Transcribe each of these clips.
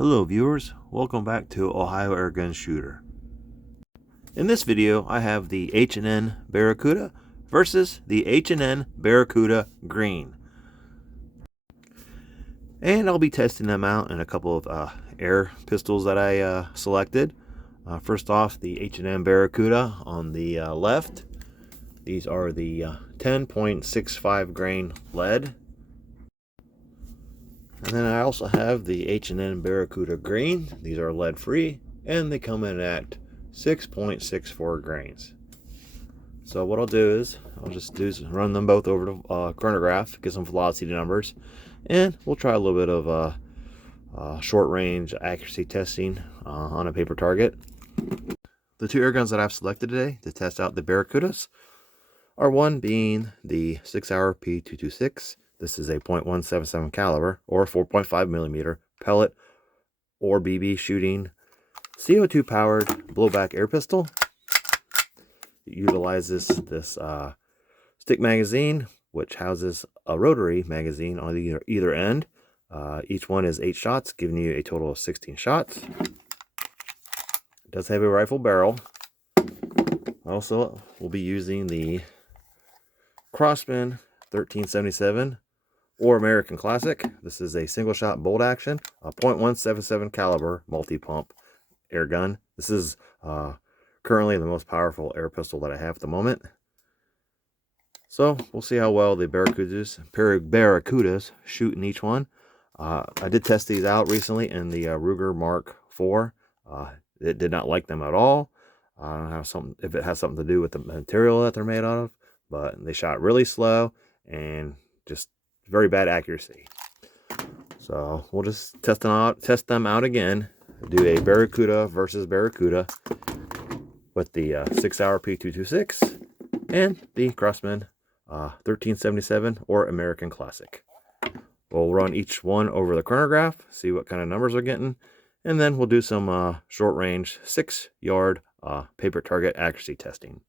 Hello viewers, welcome back to Ohio Airgun Shooter. In this video I have the H&N Baracuda versus the H&N Baracuda Green. And I'll be testing them out in a couple of air pistols that I selected. First off, the H&N Baracuda on the left. These are the 10.65 grain lead. And then I also have the H&N Baracuda Green. These are lead free and they come in at 6.64 grains. So what I'll do is run them both over to chronograph, get some velocity numbers, and we'll try a little bit of short range accuracy testing on a paper target. The two air guns that I've selected today to test out the Baracudas are one being the 6-hour P226. This is a .177 caliber or 4.5 millimeter pellet or BB shooting CO2 powered blowback air pistol. It utilizes this stick magazine, which houses a rotary magazine on either end. Each one is 8 shots, giving you a total of 16 shots. It does have a rifle barrel. Also, we'll be using the Crossman 1377 or American Classic. This is a single shot bolt action, a .177 caliber multi-pump air gun. This is currently the most powerful air pistol that I have at the moment. So we'll see how well the Baracudas shoot in each one. I did test these out recently in the Ruger Mark IV. It did not like them at all. I don't know if it has something to do with the material that they're made out of, but they shot really slow and just very bad accuracy. So we'll just test them out again. Do a Baracuda versus Baracuda with the 6-hour P226 and the Crossman 1377 or American Classic. We'll run each one over the chronograph, see what kind of numbers we're getting, and then we'll do some short range 6-yard paper target accuracy testing.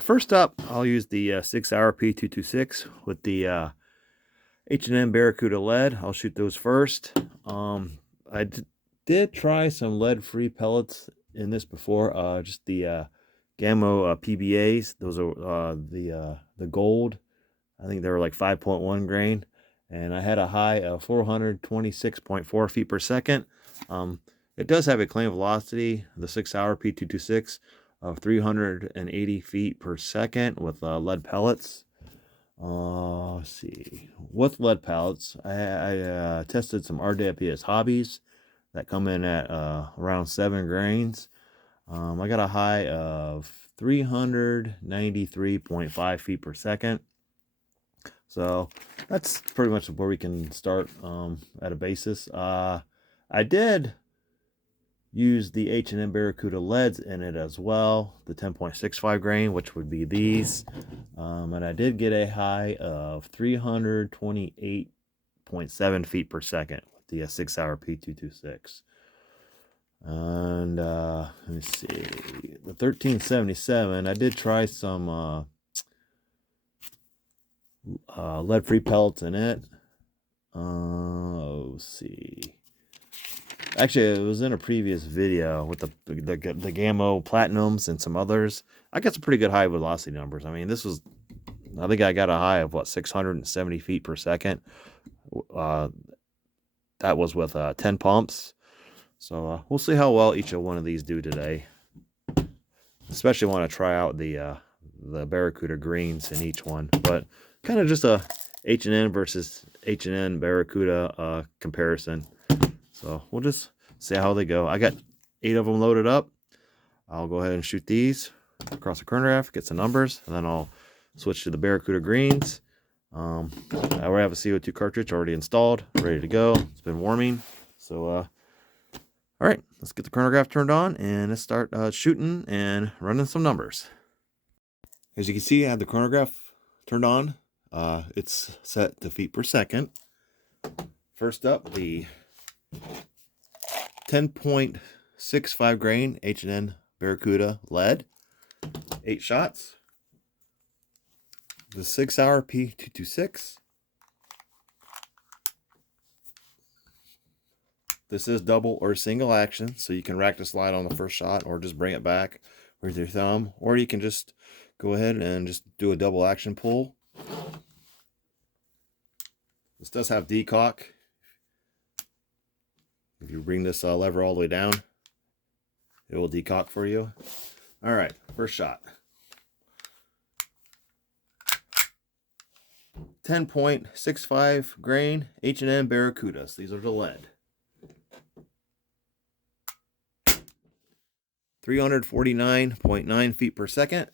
First up, I'll use the 6-hour P226 with the H&N Baracuda lead. I'll shoot those first. I did try some lead-free pellets in this before. Just the Gammo PBAs. Those are the gold. I think they were like 5.1 grain, and I had a high of 426.4 feet per second. It does have a claim velocity, the 6-hour P226, of 380 feet per second with lead pellets. Let's see. With lead pellets, I tested some RWS hobbies that come in at around 7 grains. I got a high of 393.5 feet per second. So that's pretty much where we can start at a basis. I did use the H&N Baracuda leads in it as well, the 10.65 grain, which would be these. And I did get a high of 328.7 feet per second with the 6-hour P226. And let me see, the 1377, I did try some lead-free pellets in it. Let's see. Actually, it was in a previous video with the Gammo Platinums and some others. I got some pretty good high velocity numbers. I mean, I think I got a high of, 670 feet per second. That was with 10 pumps. So we'll see how well each of one of these do today. Especially want to try out the Baracuda Greens in each one. But kind of just a H&N versus H&N Baracuda comparison. So we'll just see how they go. I got 8 of them loaded up. I'll go ahead and shoot these across the chronograph, get some numbers, and then I'll switch to the Baracuda Greens. I already have a CO2 cartridge already installed, ready to go. It's been warming. So, all right, let's get the chronograph turned on and let's start shooting and running some numbers. As you can see, I have the chronograph turned on. It's set to feet per second. First up, the 10.65 grain H&N Baracuda lead, 8 shots. The 6-hour P226, This is double or single action, so you can rack the slide on the first shot or just bring it back with your thumb, or you can just go ahead and just do a double action pull. This does have decock. If you bring this lever all the way down, it will decock for you. All right, first shot. 10.65 grain H&N Baracudas. These are the lead. 349.9 feet per second.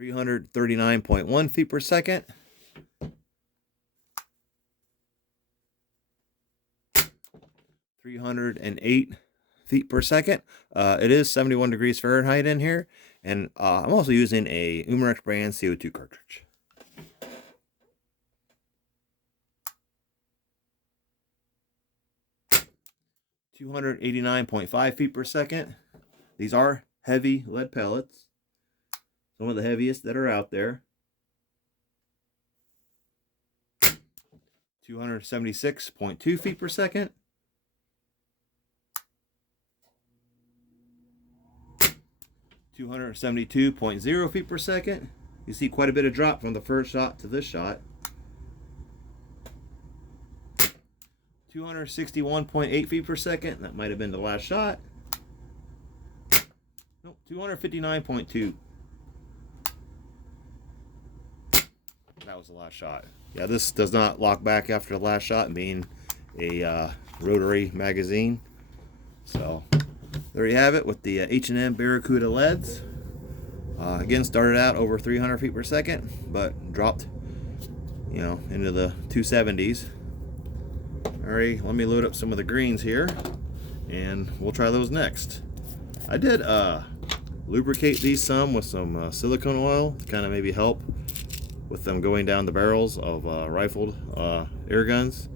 339.1 feet per second. 308 feet per second. It is 71 degrees Fahrenheit in here, and I'm also using a Umarex brand CO2 cartridge. $289.5 feet per second. These are heavy lead pellets, some of the heaviest that are out there. 276.2 feet per second. 272.0 feet per second. You see quite a bit of drop from the first shot to this shot. 261.8 feet per second. That might have been the last shot. Nope, 259.2. That was the last shot. Yeah, this does not lock back after the last shot, being a rotary magazine. So there you have it with the H&N Baracuda leads. Again, started out over 300 feet per second, but dropped, into the 270s. Alright, let me load up some of the greens here, and we'll try those next. I did lubricate these some with some silicone oil to kind of maybe help with them going down the barrels of rifled air guns.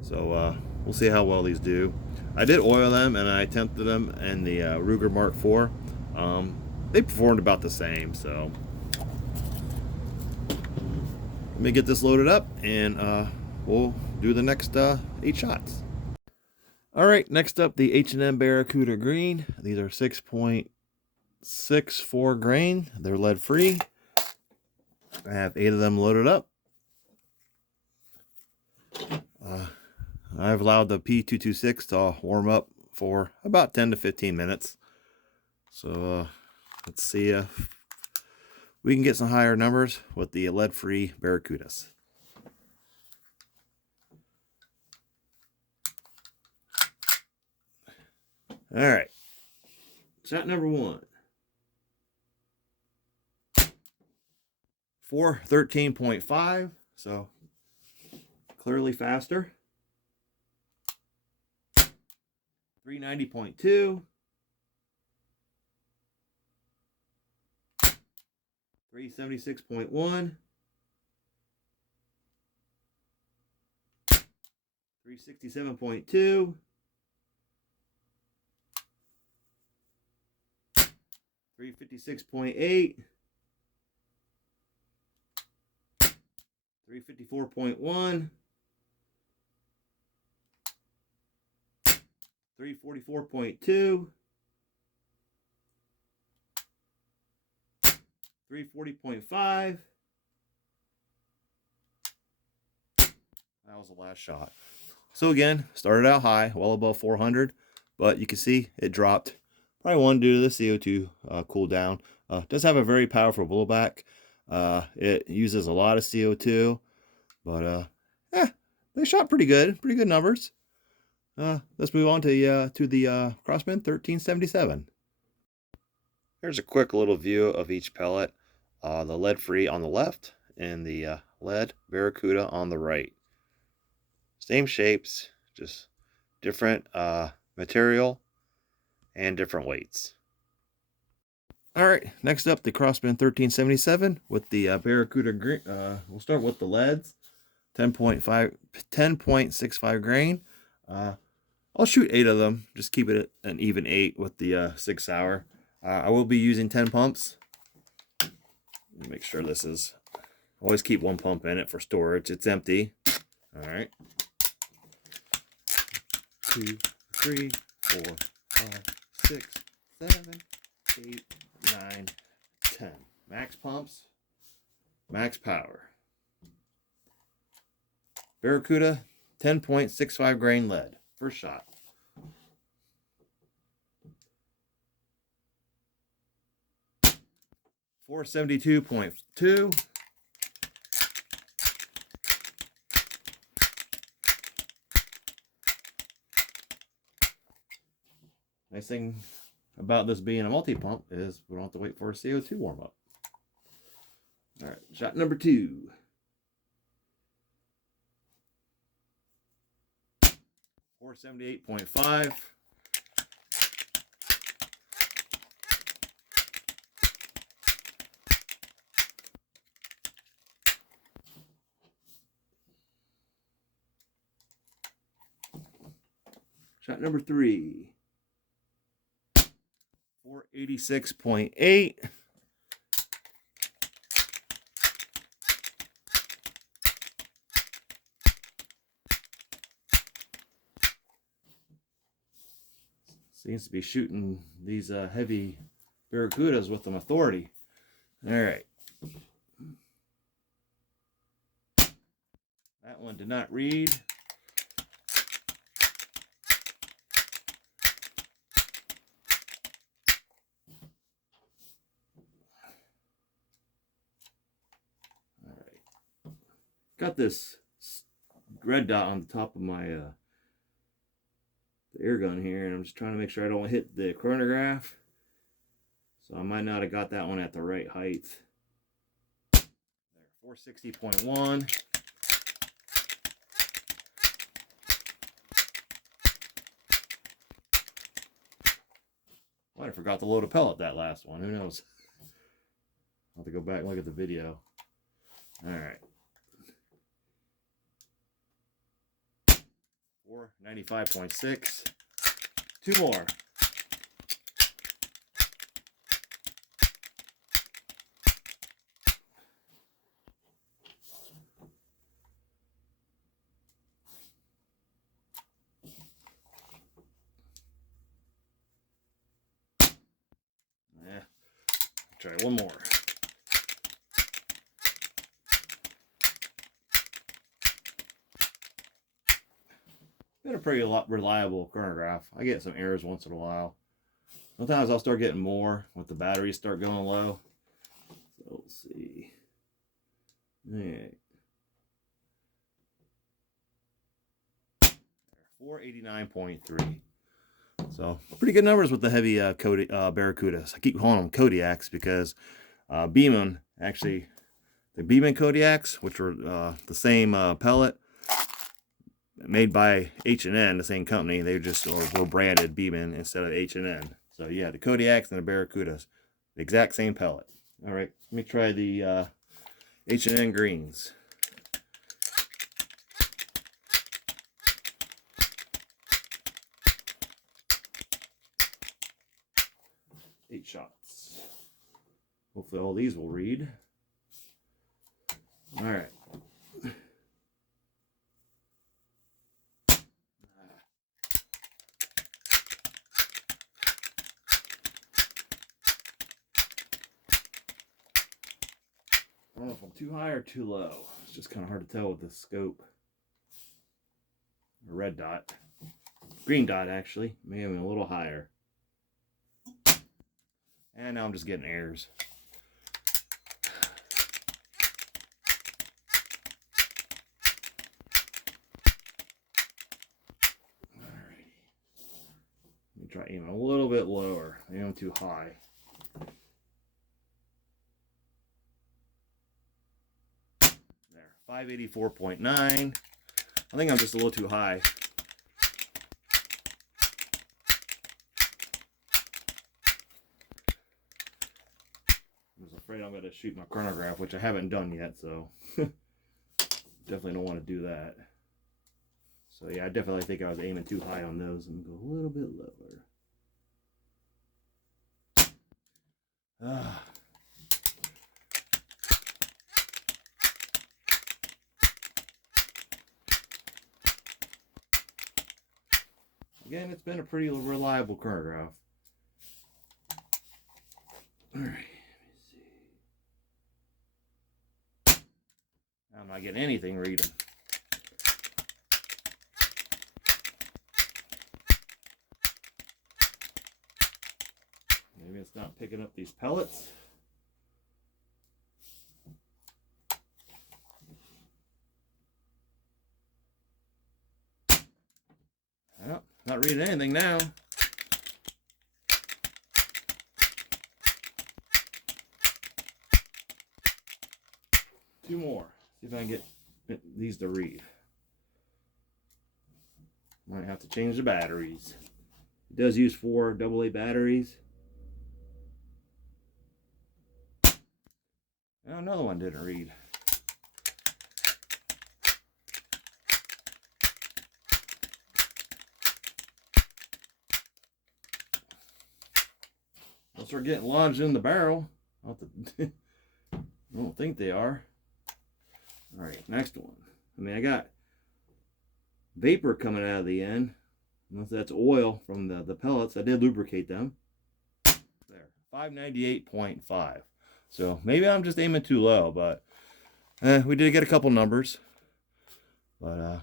So we'll see how well these do. I did oil them and I tempted them in the Ruger Mark IV. They performed about the same, so let me get this loaded up and we'll do the next 8 shots. All right, next up, the H&N Baracuda Green. These are 6.64 grain. They're lead free. I have 8 of them loaded up. I've allowed the P226 to warm up for about 10 to 15 minutes. So let's see if we can get some higher numbers with the lead-free Baracudas. All right, shot number 1. 413.5, so clearly faster. 390.2. 376.1. 367.2. 356.8. 354.1. 344.2. 340.5. That was the last shot. So again, started out high, well above 400, but you can see it dropped. Probably one due to the CO2 cool down. Does have a very powerful blowback. It uses a lot of CO2, but they shot pretty good numbers. Let's move on to the Crossman 1377. Here's a quick little view of each pellet. The lead-free on the left and the lead Baracuda on the right. Same shapes, just different material and different weights. All right, next up, the Crossman 1377 with the Baracuda Green. We'll start with the leads, 10.65 grain. I'll shoot 8 of them, just keep it an even 8 with the 6 hour. I will be using 10 pumps. Make sure this is Always keep one pump in it for storage. It's empty. All right. 2, 3, 4, 5, 6, 7, 8, 9, 10. Max pumps, max power. Baracuda, 10.65 grain lead. First shot. .472.2. Nice thing about this being a multi-pump is we don't have to wait for a CO2 warm up. All right, shot number 2. 478.5. Shot number 3. 486.8. Seems to be shooting these heavy Baracudas with some authority. All right. That one did not read. All right. Got this red dot on the top of my the air gun here, and I'm just trying to make sure I don't hit the chronograph. So I might not have got that one at the right height. There, 460.1. Might have forgot to load a pellet that last one. Who knows? I'll have to go back and look at the video. All right. 495.6. 2 more. Yeah. Try one more. Been a pretty reliable chronograph. I get some errors once in a while. Sometimes I'll start getting more with the batteries start going low. So let's see. All right. 489.3. So pretty good numbers with the heavy Baracudas. I keep calling them Kodiaks because Beeman, actually, the Beeman Kodiaks, which were the same pellet, made by H&N, the same company. They just were branded Beeman instead of H&N. So yeah, the Kodiaks and the Baracudas, the exact same pellet. All right, let me try the H&N Greens. Eight shots. Hopefully all these will read. All right. I don't know if I'm too high or too low. It's just kind of hard to tell with the scope. A red dot. Green dot, actually. Maybe a little higher. And now I'm just getting errors. Alrighty. Let me try aiming a little bit lower. Maybe I'm too high. There, 584.9. I think I'm just a little too high. I was afraid I'm going to shoot my chronograph, which I haven't done yet, so definitely don't want to do that. So yeah, I definitely think I was aiming too high on those. I'm going to go a little bit lower. Again, it's been a pretty reliable chronograph. All right, let me see. I'm not getting anything reading. Maybe it's not picking up these pellets. Well, not reading anything now. Two more. See if I can get these to read. Might have to change the batteries. It does use 4 AA batteries. Oh, another one didn't read. Unless they're getting lodged in the barrel. I don't think they are. All right, next one. I mean, I got vapor coming out of the end. Unless that's oil from the pellets. I did lubricate them. There, 598.5. So maybe I'm just aiming too low, but we did get a couple numbers. But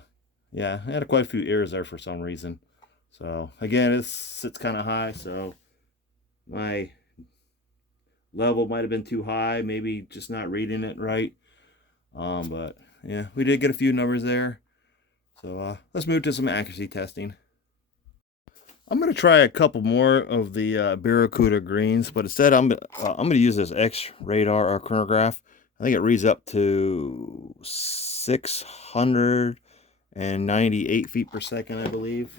yeah, I had quite a few errors there for some reason. So again, it sits kind of high, so my level might have been too high, maybe just not reading it right. But yeah, we did get a few numbers there. So let's move to some accuracy testing. I'm going to try a couple more of the Baracuda Greens, but instead I'm going to use this X radar chronograph. I think it reads up to 698 feet per second, I believe.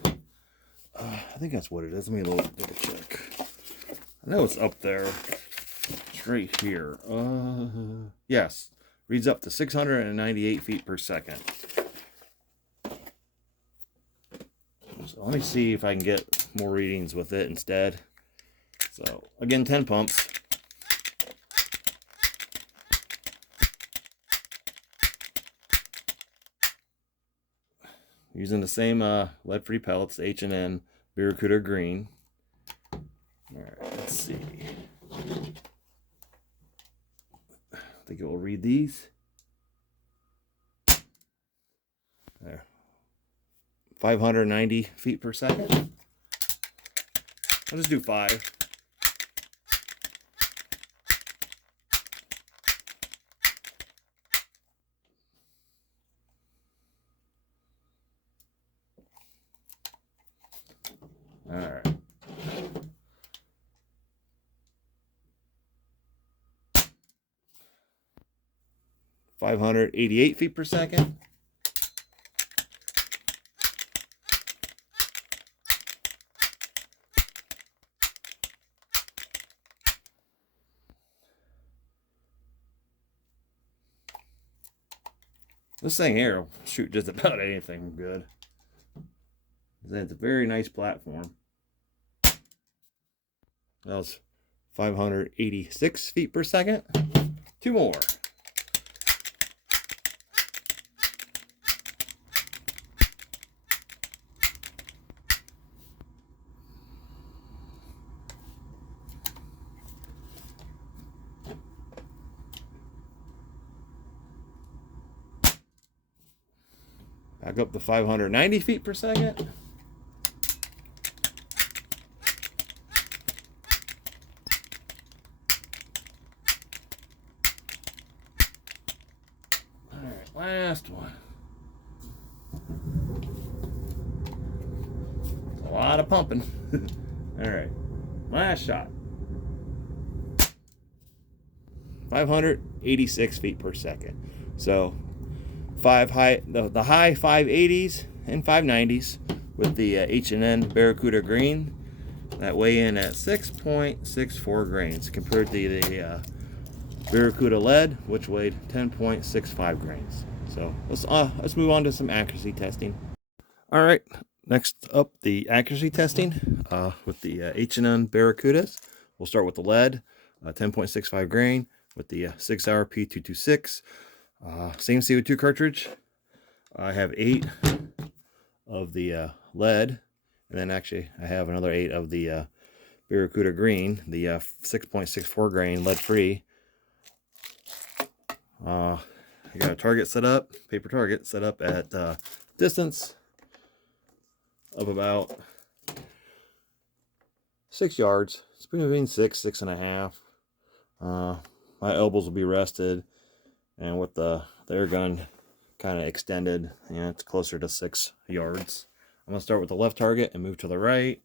I think that's what it is. Let me double check. I know it's up there. It's right here. Yes, reads up to 698 feet per second. So let me see if I can get more readings with it instead. So again, 10 pumps. Using the same lead-free pellets, H&N Baracuda Green. All right, let's see. I think it will read these. There. 590 feet per second. I'll just do 5. All right. $588 feet per second. This thing here will shoot just about anything good. It's a very nice platform. That was 586 feet per second. 2 more. Back up to 590 feet per second. All right, last one. A lot of pumping. All right, last shot. 586 feet per second. So the high 580s and 590s with the H&N Baracuda Green that weigh in at 6.64 grains compared to the Baracuda Lead, which weighed 10.65 grains. So let's move on to some accuracy testing. All right, next up the accuracy testing with the H&N Baracudas. We'll start with the lead, 10.65 grain with the 6-hour P226. Same CO2 cartridge. I have 8 of the lead And then actually I have another 8 of the Baracuda Green, the 6.64 grain lead free. I got a target set up, paper target set up at distance of about 6 yards. It's between 6.5. My elbows will be rested, and with the air gun kind of extended, it's closer to 6 yards. I'm gonna start with the left target and move to the right.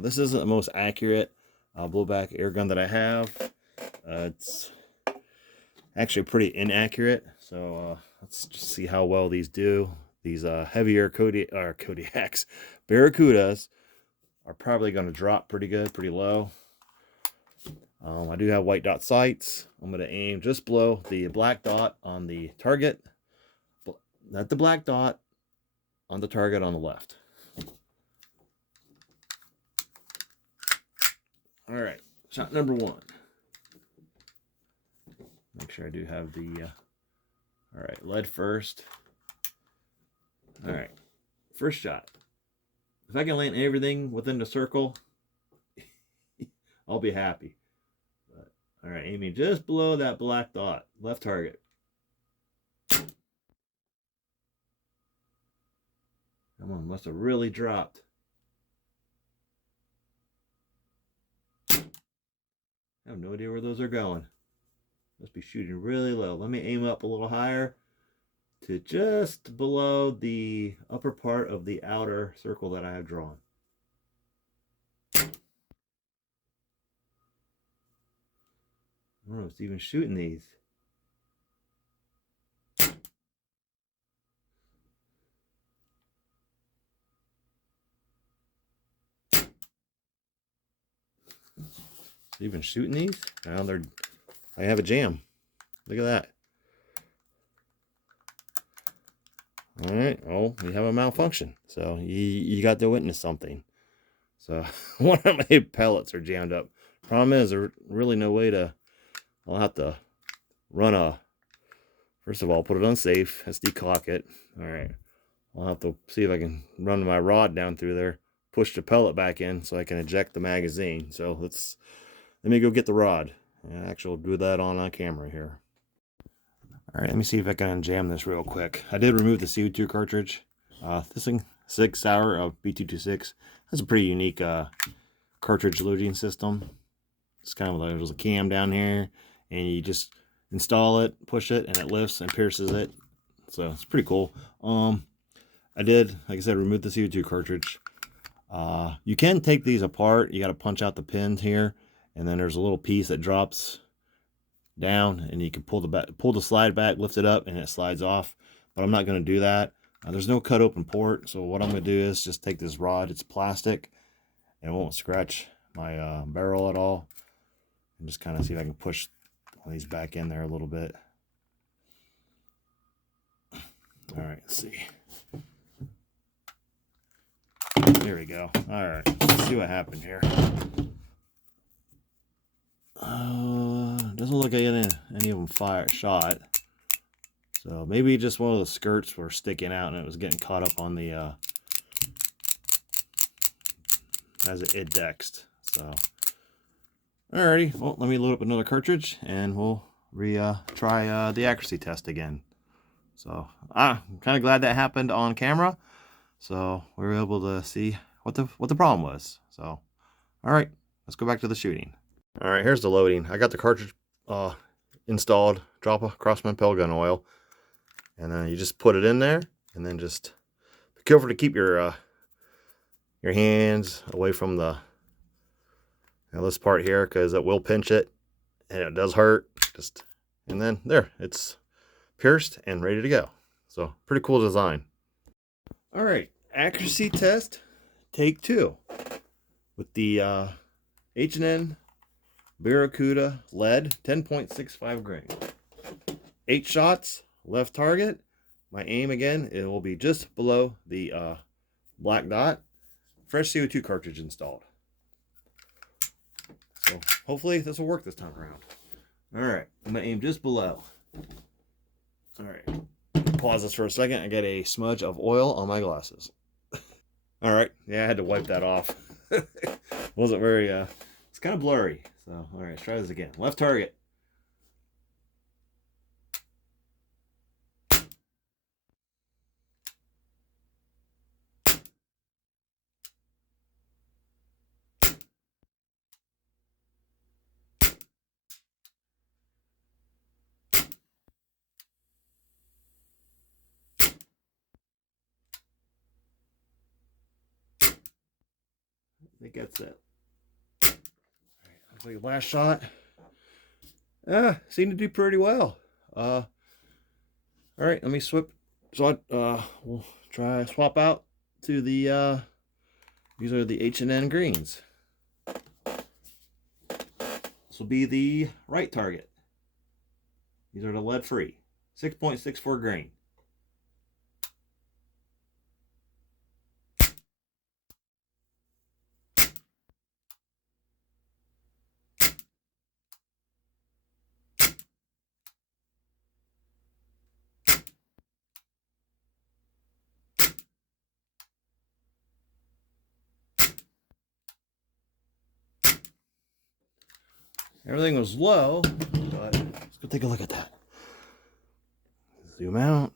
This isn't the most accurate blowback air gun that I have. It's actually pretty inaccurate, so let's just see how well these do. These heavier Kodiaks Barracudas are probably going to drop pretty good, pretty low. I do have white dot sights. I'm going to aim just below the black dot on the target, not the black dot on the target on the left. All right, shot number 1. Make sure I do have the, all right, lead first. All right, first shot. If I can land everything within the circle, I'll be happy. But, all right, aiming just below that black dot, left target. Come on, must have really dropped. I have no idea where those are going. Must be shooting really low. Let me aim up a little higher to just below the upper part of the outer circle that I have drawn. I don't know if it's even shooting these. It's even shooting these? Now I have a jam. Look at that. All right. Oh, we have a malfunction. So you got to witness something. So one of my pellets are jammed up. Problem is, there's really no way to. I'll have to run first of all, put it on safe. Let's decock it. All right. I'll have to see if I can run my rod down through there, push the pellet back in so I can eject the magazine. So let me go get the rod. Actually, I'll do that on camera here. All right, let me see if I can unjam this real quick. I did remove the CO2 cartridge. This thing, 6 Hour of B226. That's a pretty unique cartridge loading system. It's kind of like there's a cam down here, and you just install it, push it, and it lifts and pierces it. So it's pretty cool. I did, like I said, remove the CO2 cartridge. You can take these apart. You got to punch out the pins here, and then there's a little piece that drops down, and you can pull the slide back, lift it up, and it slides off. But I'm not going to do that. There's no cut open port, so what I'm going to do is just take this rod. It's plastic, and it won't scratch my barrel at all. And just kind of see if I can push these back in there a little bit. All right, let's see. There we go. All right, let's see what happened here. Doesn't look like any of them shot. So maybe just one of the skirts were sticking out and it was getting caught up on the as it indexed. So alrighty, well, let me load up another cartridge and we'll try the accuracy test again. So I'm kind of glad that happened on camera. So we were able to see what the problem was. So all right, let's go back to the shooting. All right, here's the loading. I got the cartridge installed. Drop a Crossman pellet gun oil, and then you just put it in there, and then just be careful to keep your hands away from this part here, because it will pinch it, and it does hurt. And then there, it's pierced and ready to go. So pretty cool design. All right, accuracy test, take 2, with the H&N Baracuda lead, 10.65 grain. 8 shots, left target. My aim again, it will be just below the black dot. Fresh CO2 cartridge installed. So hopefully this will work this time around. All right, I'm gonna aim just below. All right, pause this for a second. I got a smudge of oil on my glasses. All right. Yeah, I had to wipe that off. Wasn't very, it's kind of blurry. So, all right, let's try this again. Left target. I think that's it. All right, looks like the last shot. Seemed to do pretty well. All right, let me swap. So we'll try swap out to the these are the H&N Greens. This will be the right target. These are the lead free, 6.64 grain. Everything was low, but let's go take a look at that. Zoom out.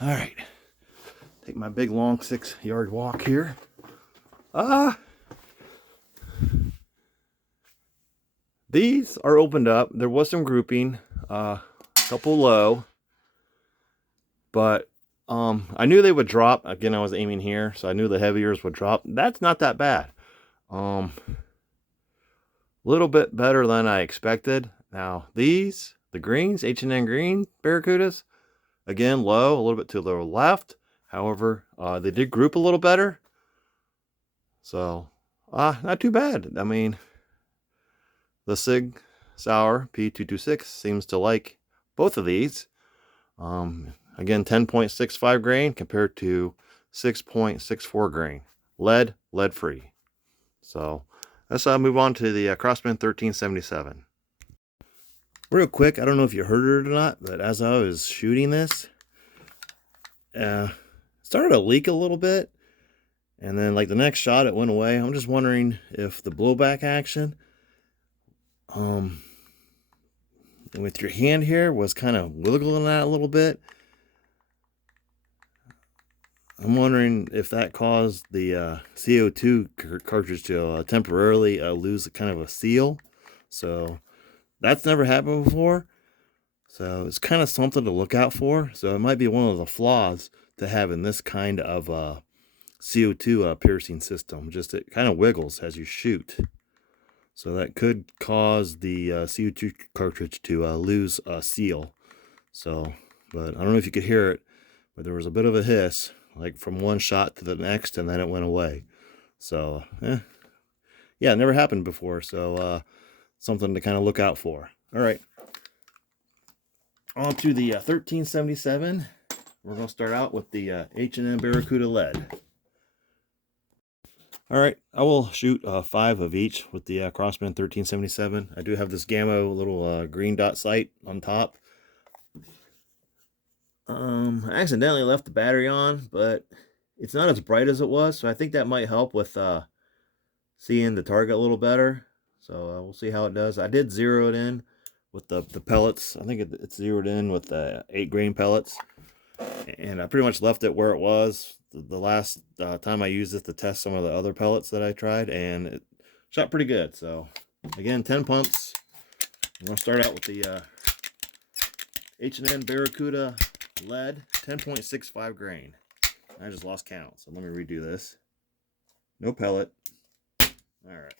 All right, take my big long 6-yard walk here. These are opened up. There was some grouping, a couple low, but I knew they would drop. Again, I was aiming here, so I knew the heaviers would drop. That's not that bad. A little bit better than I expected. Now these, the greens, H&N Green Barracudas, again low, a little bit to the left. However, they did group a little better, so not too bad. I mean, the Sig Sauer P226 seems to like both of these. Again, 10.65 grain compared to 6.64 grain. Lead free. So let's move on to the Crossman 1377. Real quick, I don't know if you heard it or not, but as I was shooting this, started to leak a little bit, and then like the next shot it went away. I'm just wondering if the blowback action with your hand here was kind of wiggling that a little bit. I'm wondering if that caused the CO2 cartridge to temporarily lose kind of a seal. So that's never happened before. So it's kind of something to look out for. So it might be one of the flaws to having this kind of CO2 piercing system. Just it kind of wiggles as you shoot. So that could cause the CO2 cartridge to lose a seal. So, but I don't know if you could hear it, but there was a bit of a hiss, like from one shot to the next, and then it went away. So, yeah, it never happened before. So, something to kind of look out for. All right. On to the 1377. We're going to start out with the H&N Baracuda lead. All right, I will shoot 5 of each with the Crossman 1377. I do have this Gamma little green dot sight on top. I accidentally left the battery on, but it's not as bright as it was, so I think that might help with seeing the target a little better. So we'll see how it does. I did zero it in with the pellets. I think it's zeroed in with the 8 grain pellets, and I pretty much left it where it was the last time I used it to test some of the other pellets that I tried, and it shot pretty good. So again, 10 pumps. I'm gonna start out with the H&N Baracuda lead, 10.65 grain. I just lost count, so let me redo this. No pellet. All right.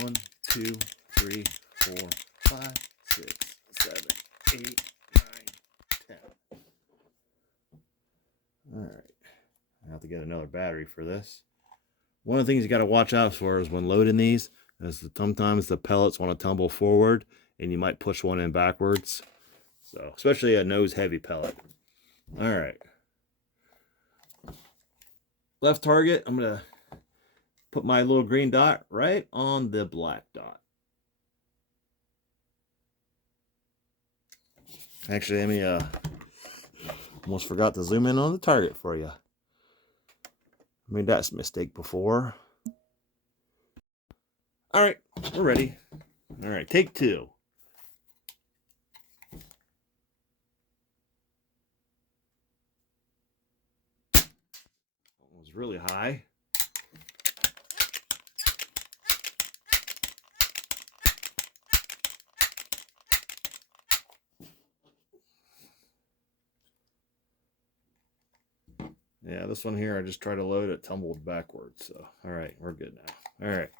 1, 2, 3, 4, 5, 6, 7, 8, 9, 10. All right. I have to get another battery for this. One of the things you got to watch out for is when loading these is that sometimes the pellets want to tumble forward and you might push one in backwards. So, especially a nose heavy pellet. All right. Left target, I'm going to put my little green dot right on the black dot. Actually, let me almost forgot to zoom in on the target for you. I made that mistake before. All right, we're ready. All right, take two. It was really high. Yeah, this one here, I just tried to load it, tumbled backwards. So, all right, we're good now. All right.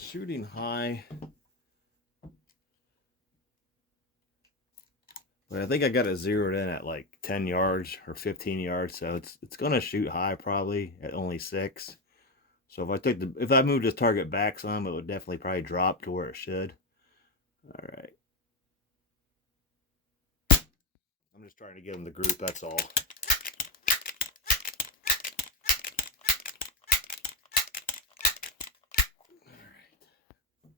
Shooting high. But I think I got it zeroed in at like 10 yards or 15 yards. So it's gonna shoot high probably at only 6. So if I moved this target back some, it would definitely probably drop to where it should. All right. I'm just trying to get in the group, that's all.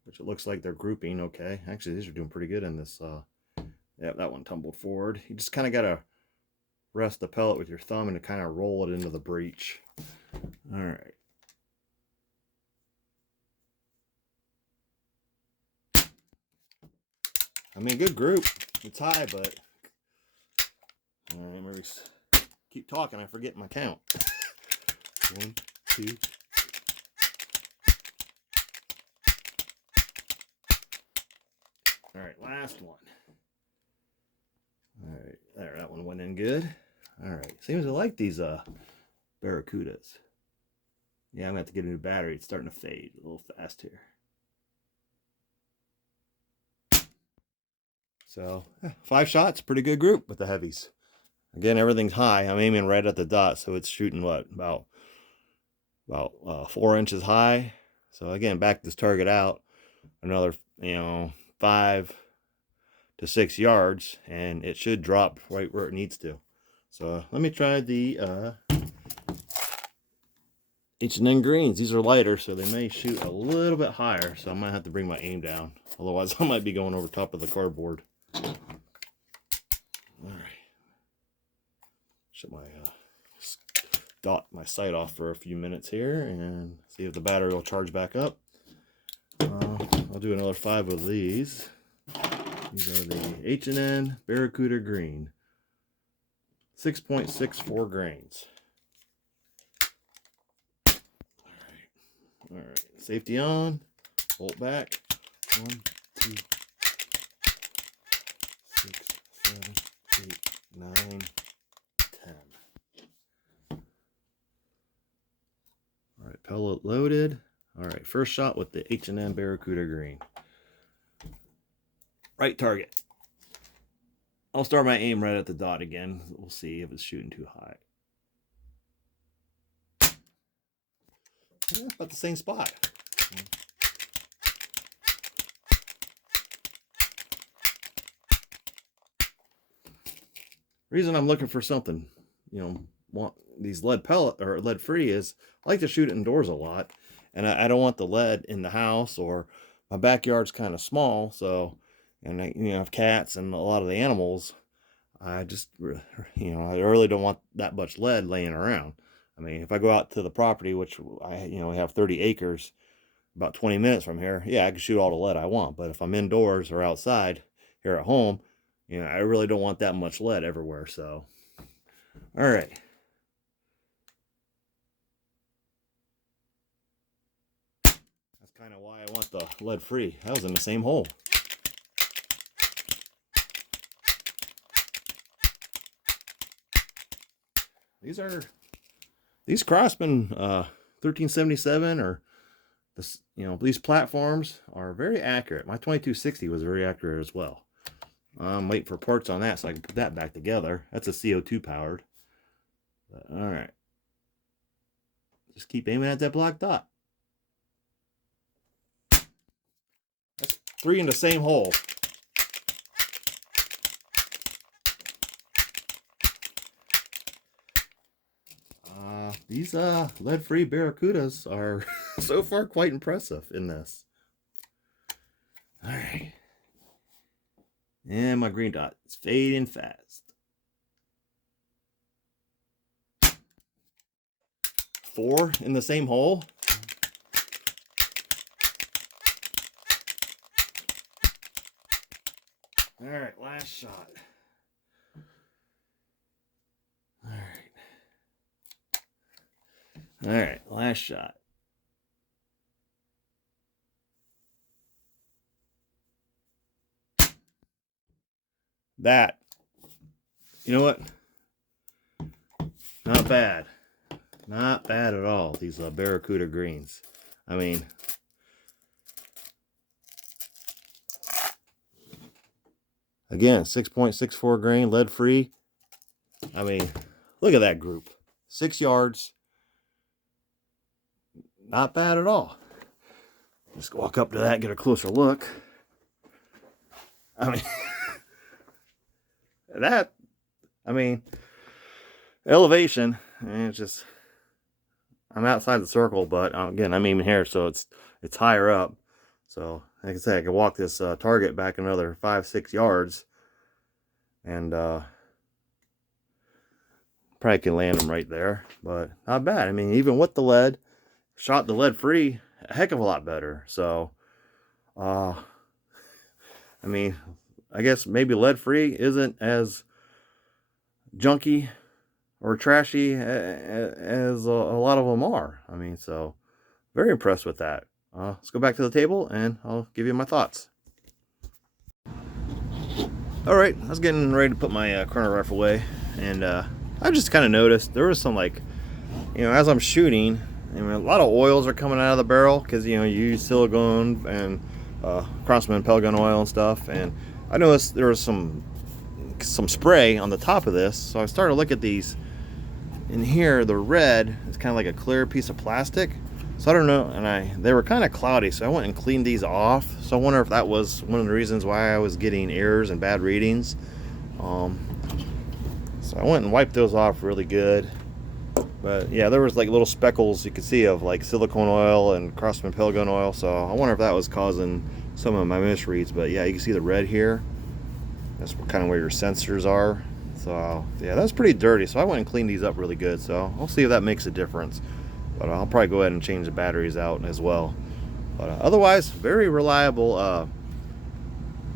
Which it looks like they're grouping okay. Actually, these are doing pretty good in this. Yeah, that one tumbled forward. You just kind of got to rest the pellet with your thumb and to kind of roll it into the breech. All right. I mean, good group. It's high, but maybe keep talking. I forget my count. 1, 2. All right, last one. All right, there, that one went in good. All right, seems to like these Baracudas. Yeah, I'm gonna have to get a new battery. It's starting to fade a little fast here. So 5 shots, pretty good group with the heavies. Again, everything's high. I'm aiming right at the dot, so it's shooting what about 4 inches high. So again, back this target out another 5 to 6 yards, and it should drop right where it needs to. So let me try the H&N Greens. These are lighter, so they may shoot a little bit higher. So I might have to bring my aim down. Otherwise, I might be going over top of the cardboard. All right. Shut my sight off for a few minutes here and see if the battery will charge back up. I'll do another 5 of these. These are the H&N Baracuda Green, 6.64 grains. All right, safety on, bolt back. 1, 2, 6, 7, 8, 9, 10. All right, pellet loaded. All right, first shot with the H&N Baracuda Green. Right target. I'll start my aim right at the dot again. We'll see if it's shooting too high. Yeah, about the same spot. Reason I'm looking for something, want these lead pellet or lead free is I like to shoot indoors a lot, and I don't want the lead in the house, or my backyard's kind of small, so and I have cats and a lot of the animals. I just I really don't want that much lead laying around. I mean, if I go out to the property, which we have 30 acres, about 20 minutes from here, yeah, I can shoot all the lead I want. But if I'm indoors or outside here at home, I really don't want that much lead everywhere. So, all right. That's kind of why I want the lead free. That was in the same hole. These Craftsman 1377 or this, these platforms are very accurate. My 2260 was very accurate as well. I'm waiting for parts on that so I can put that back together. That's a CO2 powered. But, all right. Just keep aiming at that black dot. That's 3 in the same hole. These lead-free Barracudas are so far quite impressive in this. All right. And my green dot is fading fast. 4 in the same hole. All right, last shot. All right. All right, last shot. That, you know what? Not bad. Not bad at all, these Barracuda Greens. I mean, again, 6.64 grain, lead free. I mean, look at that group. 6 yards. Not bad at all. Just walk up to that, get a closer look. I mean, that, I mean, elevation, and it's just, I'm outside the circle, but again, I'm aiming here, so it's higher up. So, like I said, I can walk this target back another 5-6 yards, and probably can land them right there, but not bad. I mean, even with the lead, shot the lead free a heck of a lot better. So, I mean, I guess maybe lead free isn't as junky or trashy as a lot of them are. I mean, so very impressed with that. Let's go back to the table and I'll give you my thoughts. All right, I was getting ready to put my corner rifle away, and I just kind of noticed there was some, like, you know, as I'm shooting, I mean, a lot of oils are coming out of the barrel because, you know, you use silicone and Craftsman pellet gun oil and stuff, and I noticed there was some spray on the top of this, so I started to look at these. In here, the red is kind of like a clear piece of plastic, so I don't know, and they were kind of cloudy, so I went and cleaned these off. So I wonder if that was one of the reasons why I was getting errors and bad readings. So I went and wiped those off really good. But yeah, there was like little speckles you could see of like silicone oil and Craftsman pellet gun oil, so I wonder if that was causing some of my misreads. But yeah, you can see the red here. That's kind of where your sensors are. So yeah, that's pretty dirty, so I went and cleaned these up really good, so I'll see if that makes a difference. But I'll probably go ahead and change the batteries out as well. But otherwise, very reliable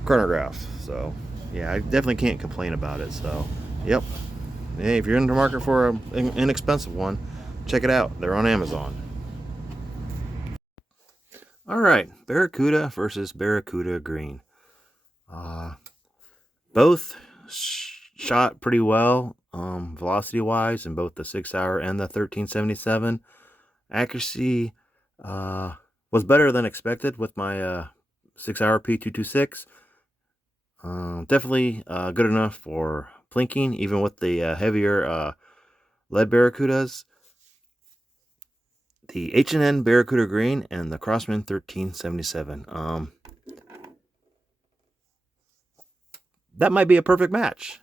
chronograph. So yeah, I definitely can't complain about it. So yep, hey, if you're in the market for an inexpensive one, check it out. They're on Amazon. All right, Barracuda versus Barracuda Green. Both shot pretty well, velocity wise, in both the 6-hour and the 1377. Accuracy was better than expected with my 6-hour P226. Definitely good enough for plinking, even with the heavier lead Barracudas. The H&N Baracuda Green and the Craftsman 1377. That might be a perfect match.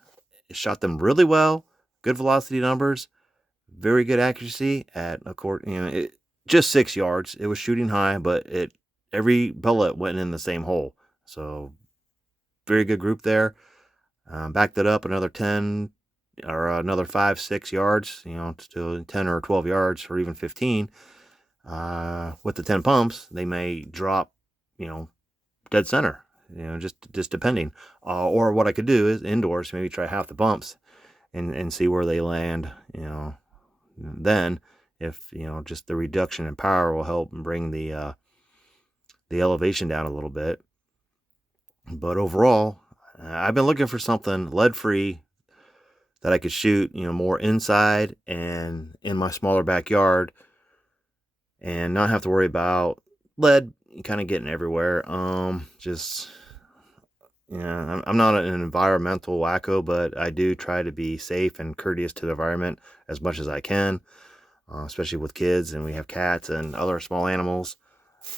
It shot them really well, good velocity numbers, very good accuracy at just 6 yards. It was shooting high, but every pellet went in the same hole. So very good group there. Backed it up another 10 or another 5-6 yards, you know, to 10 or 12 yards or even 15. With the 10 pumps, they may drop, you know, dead center, you know, just depending. Or what I could do is indoors, maybe try half the pumps and see where they land, you know. Then if, you know, just the reduction in power will help bring the elevation down a little bit. But overall, I've been looking for something lead free that I could shoot, you know, more inside and in my smaller backyard, and not have to worry about lead kind of getting everywhere. Just, you know, I'm not an environmental wacko, but I do try to be safe and courteous to the environment as much as I can, especially with kids, and we have cats and other small animals.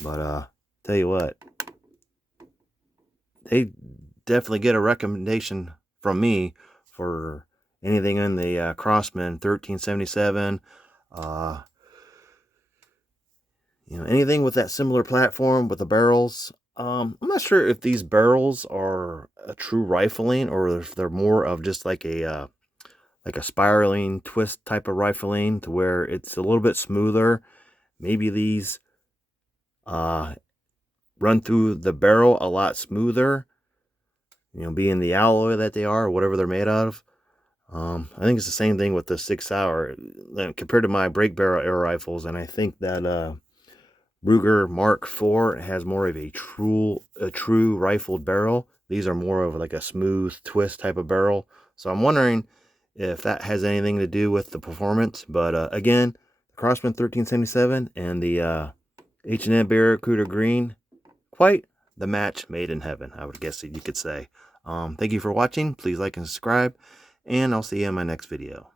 But tell you what, they definitely get a recommendation from me for anything in the Craftsman 1377. You know, anything with that similar platform with the barrels. I'm not sure if these barrels are a true rifling or if they're more of just like a spiraling twist type of rifling to where it's a little bit smoother. Maybe these run through the barrel a lot smoother, you know, being the alloy that they are or whatever they're made out of. I think it's the same thing with the 6 Hour compared to my break barrel air rifles, and I think that Ruger Mark IV has more of a true rifled barrel. These are more of like a smooth twist type of barrel. So I'm wondering if that has anything to do with the performance. But again, the Craftsman 1377 and the H&N Baracuda Green, quite the match made in heaven, I would guess you could say. Thank you for watching. Please like and subscribe, and I'll see you in my next video.